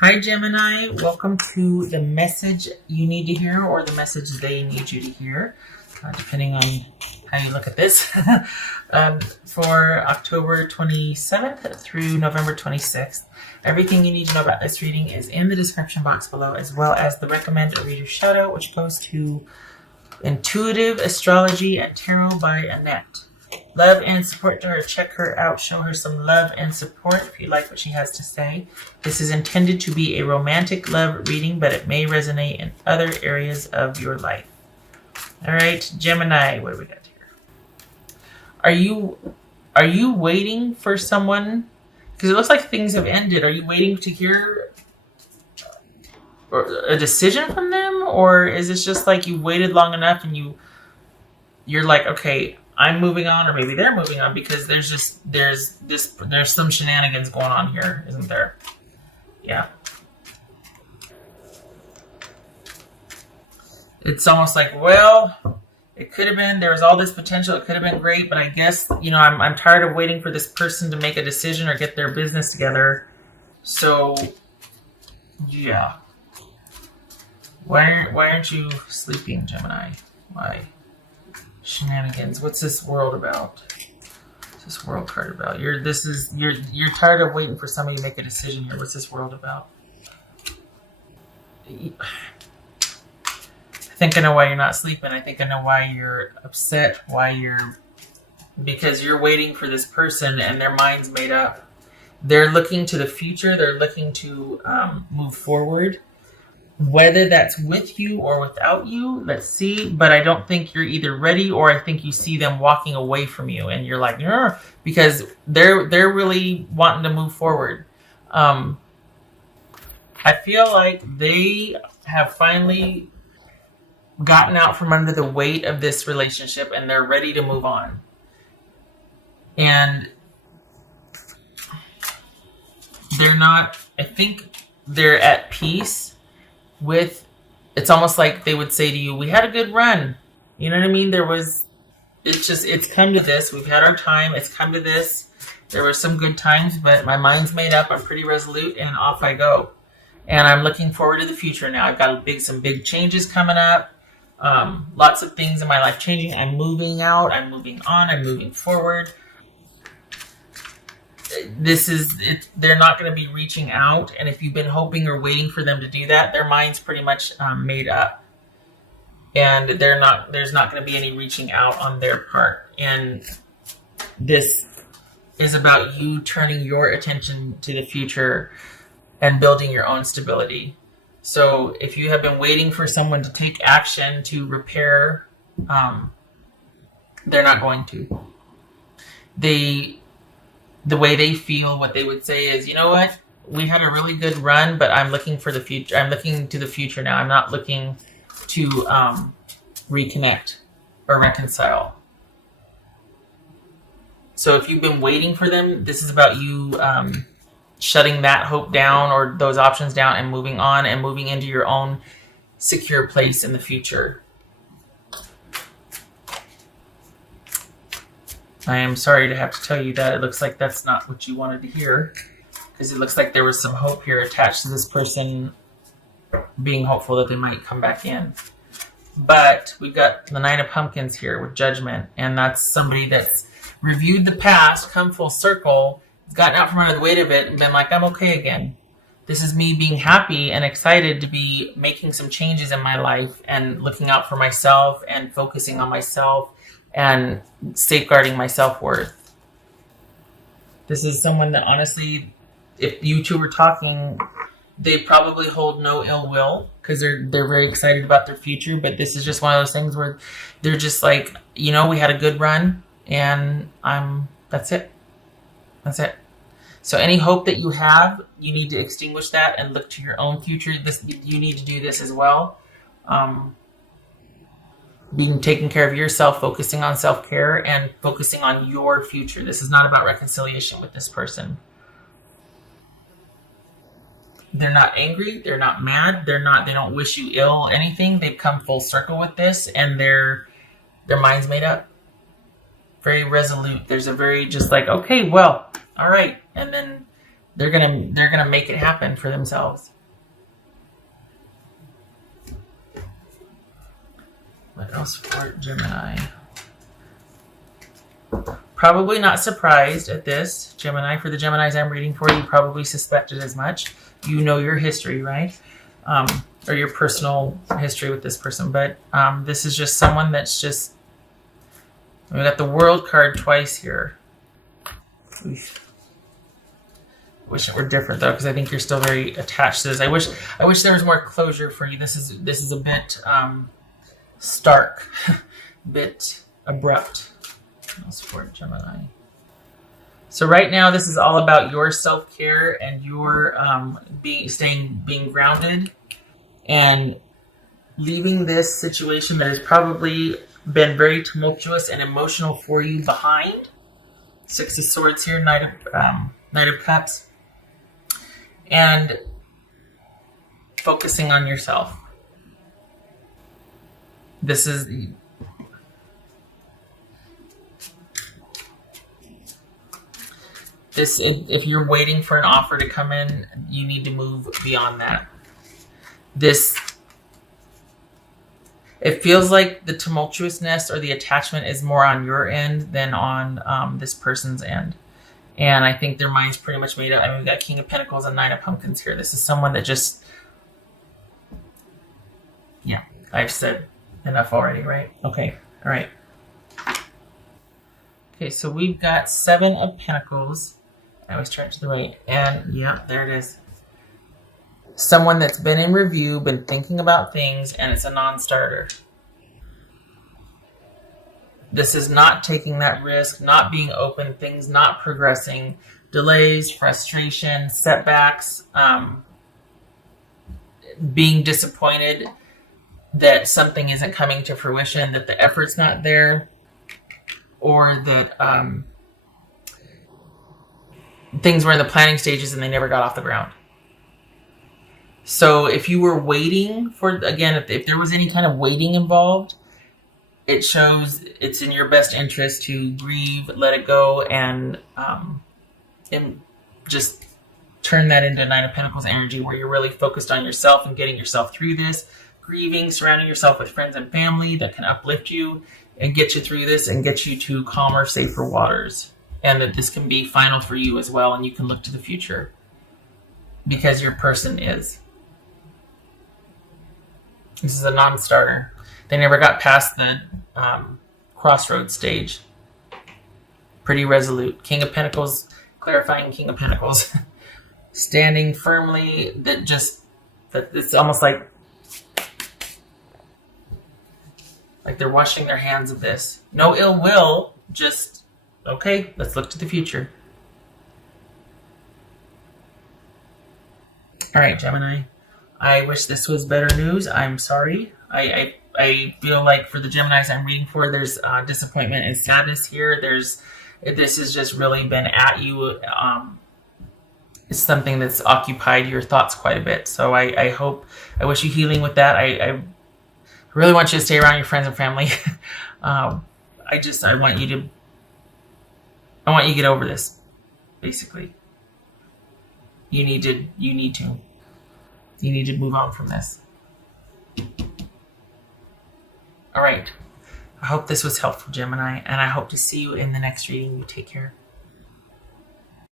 Hi, Gemini. Welcome to the message you need to hear or the message they need you to hear, depending on how you look at this, for October 27th through November 26th. Everything you need to know about this reading is in the description box below, as well as the recommended reader shout out, which goes to Intuitive Astrology and Tarot by Annette. Love and support to her. Check her out. Show her some love and support if you like what she has to say. This is intended to be a romantic love reading, but it may resonate in other areas of your life. All right, Gemini, what do we got here? Are you waiting for someone? Because it looks like things have ended. Are you waiting to hear a decision from them, or is this just like you waited long enough and you're like, okay, I'm moving on, or maybe they're moving on, because there's some shenanigans going on here, isn't there? Yeah. It's almost like, well, it could have been, there was all this potential, it could have been great, but I guess, I'm tired of waiting for this person to make a decision or get their business together. So, yeah. Why aren't you sleeping, Gemini? Why? Shenanigans. What's this world about? What's this world card about? You're tired of waiting for somebody to make a decision here. What's this world about? I think I know why you're not sleeping. I think I know why you're upset. Because you're waiting for this person and their mind's made up. They're looking to the future. They're looking to move forward. Whether that's with you or without you, let's see. But I don't think you're either ready, or I think you see them walking away from you, and you're like, "Arr," because they're really wanting to move forward. I feel like they have finally gotten out from under the weight of this relationship, and they're ready to move on. And they're not. I think they're at peace with, it's almost like they would say to you, we had a good run. You know what I mean? It's come to this. We've had our time. It's come to this. There were some good times, but my mind's made up. I'm pretty resolute, and off I go. And I'm looking forward to the future now. I've got some big changes coming up. Lots of things in my life changing. I'm moving out. I'm moving on. I'm moving forward. They're not going to be reaching out, and if you've been hoping or waiting for them to do that, their mind's pretty much made up, and there's not going to be any reaching out on their part. And this is about you turning your attention to the future and building your own stability. So if you have been waiting for someone to take action to repair, they're not going to. The way they feel, what they would say is, you know what? We had a really good run, but I'm looking for the future. I'm looking to the future now. I'm not looking to reconnect or reconcile. So if you've been waiting for them, this is about you shutting that hope down or those options down and moving on and moving into your own secure place in the future. I am sorry to have to tell you that. It looks like that's not what you wanted to hear, because it looks like there was some hope here attached to this person being hopeful that they might come back in. But we've got the Nine of Pumpkins here with Judgment, and that's somebody that's reviewed the past, come full circle, gotten out from under the weight of it, and been like, I'm okay again. This is me being happy and excited to be making some changes in my life and looking out for myself and focusing on myself and safeguarding my self-worth. This is someone that honestly, if you two were talking, they probably hold no ill will, because they're very excited about their future. But this is just one of those things where they're just like, we had a good run, and that's it. That's it. So any hope that you have, you need to extinguish that and look to your own future. You need to do this as well. Taking care of yourself, focusing on self-care, and focusing on your future. This is not about reconciliation with this person. They're not angry. They're not mad. They don't wish you ill anything. They've come full circle with this, and their mind's made up. Very resolute. There's a very just like, okay, well, all right. And then They're gonna make it happen for themselves. What else for Gemini? Probably not surprised at this, Gemini. For the Geminis I'm reading for, you probably suspected as much. You know your history, right? Or your personal history with this person. But this is just someone that's just... We got the World card twice here. Oof. Wish it were different though, because I think you're still very attached to this. I wish there was more closure for you. This is a bit stark, bit abrupt. Let's support Gemini. So right now, this is all about your self-care and your being grounded and leaving this situation that has probably been very tumultuous and emotional for you behind. Six of Swords here, Knight of Cups, and focusing on yourself. This is... if you're waiting for an offer to come in, you need to move beyond that. It feels like the tumultuousness or the attachment is more on your end than on this person's end. And I think their mind's pretty much made up. I mean, we've got King of Pentacles and Nine of Pumpkins here. This is someone that just... Yeah, I've said enough already, right? Okay, all right. Okay, so we've got Seven of Pentacles. I always turn to the right. And yeah, there it is. Someone that's been in review, been thinking about things, and it's a non-starter. This is not taking that risk, not being open, things not progressing, delays, frustration, setbacks, being disappointed that something isn't coming to fruition, that the effort's not there, or that things were in the planning stages and they never got off the ground. So if you were waiting for, again, if there was any kind of waiting involved, it shows it's in your best interest to grieve, let it go, and just turn that into Nine of Pentacles energy where you're really focused on yourself and getting yourself through this, grieving, surrounding yourself with friends and family that can uplift you and get you through this and get you to calmer, safer waters. And that this can be final for you as well, and you can look to the future because your person is. This is a non-starter. They never got past the crossroads stage. Pretty resolute. King of Pentacles, clarifying King of Pentacles. Standing firmly, that it's almost like they're washing their hands of this. No ill will, just, okay, let's look to the future. All right, Gemini. I wish this was better news. I'm sorry. I feel like for the Geminis I'm reading for, there's disappointment and sadness here. This has just really been at you. It's something that's occupied your thoughts quite a bit. So I wish you healing with that. I really want you to stay around your friends and family. I want you to get over this, basically. You need to move on from this. All right. I hope this was helpful, Gemini, and I hope to see you in the next reading. You take care.